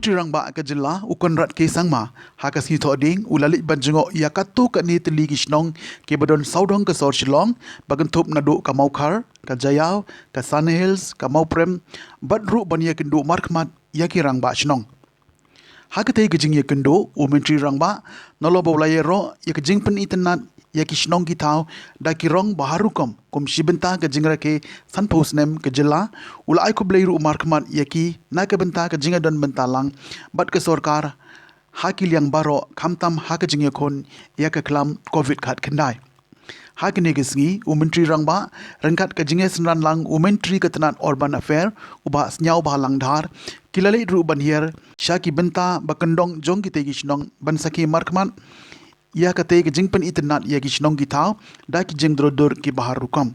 Menteri Rangba ke jela ukonrat ke sangma hakas ni thoding ulalit ban jngoh ya katu ka ni teli ki Shnong ke badon saudong ke sor Shillong bagentup nadu ka Maukar ka Jayau ka Sunny Hills ka Mauprem badru ban ya kynduh markmat ya ki Rangba Shnong hakate ke jing ya kynduh Menteri Rangba nolo bawlayero ya ke jingpynitynnad ya ki Shnong ki tau da ki rong baharukom kum shibenta ke jingra ke sanpos nem ke jela ula ai ko bleiru markmat ya ki na ke benta ke jinga don bentalang bat ke sorkar hakil yang baro kamtam hak jinga kon ya ke klam covid khat kendai hakine ke sngi Menteri Rangba rengkat ke jinga senran lang Menteri ke tenat urban affair uba snyau balang dhar kilale ru banhier syaki benta bakendong jong ki tegi Shnong ban saki markmat ia kate ke jingpynitynnad ya ki Shnong ki tau da ki jing drodur ki bahar rukam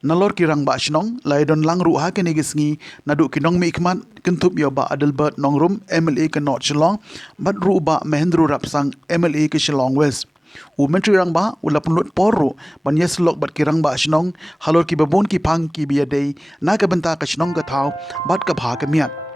nalor ki Rangba Shnong laidon lang ru ha ke negisngi nadu ki nong mi ikmat kentup ya ba Adelbert Nongrum MLA ke North Shillong bat ru ba Mahendru Rapsang MLA ke Shillong West Menteri Rangba ula penlut poru ban yeslok bat ki Rangba Shnong halor ki babon ki pang ki biadei na ke benta ke Shnong ke tau bat ke bha ke miat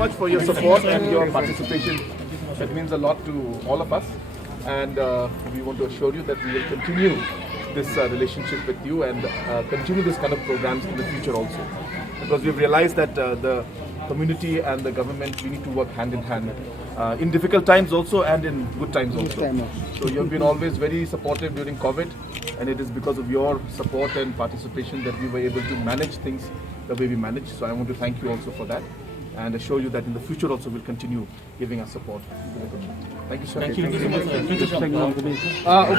much for your support and your participation. It means a lot to all of us, and we want to assure you that we will continue this relationship with you and continue this kind of programs in the future also, because we've realized that the community and the government, we need to work hand in hand in difficult times also and in good times also. So you've been always very supportive during COVID, and it is because of your support and participation that we were able to manage things the way we managed. So I want to thank you also for that and assure you that in the future also we'll continue giving us support. Thank you, sir. Thank you so much.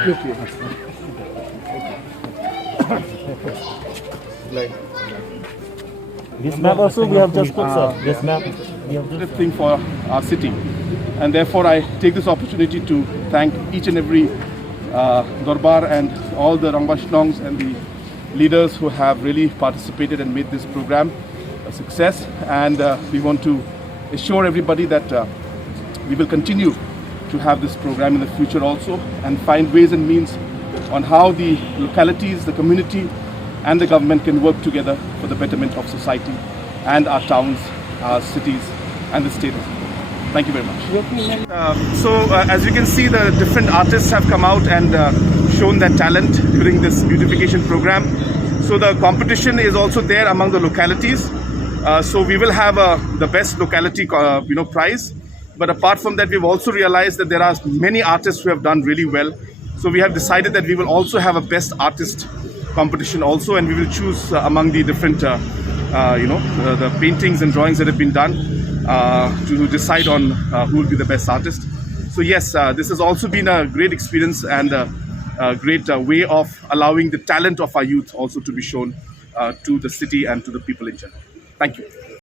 Okay. Like This map also we have just put, sir. This map we have just thing for our city, and therefore I take this opportunity to thank each and every Darbar and all the Nongialam Shnongs and the leaders who have really participated and made this program a success. And we want to assure everybody that we will continue to have this program in the future also, and find ways and means on how the localities, the community and the government can work together for the betterment of society and our towns, our cities and the state. Thank you very much. As you can see, the different artists have come out and shown their talent during this beautification program. So the competition is also there among the localities. So we will have the best locality prize. But apart from that, we've also realized that there are many artists who have done really well. So we have decided that we will also have a best artist competition also, and we will choose among the different the paintings and drawings that have been done to decide on who will be the best artist. So yes, this has also been a great experience and a great way of allowing the talent of our youth also to be shown to the city and to the people in general. Thank you.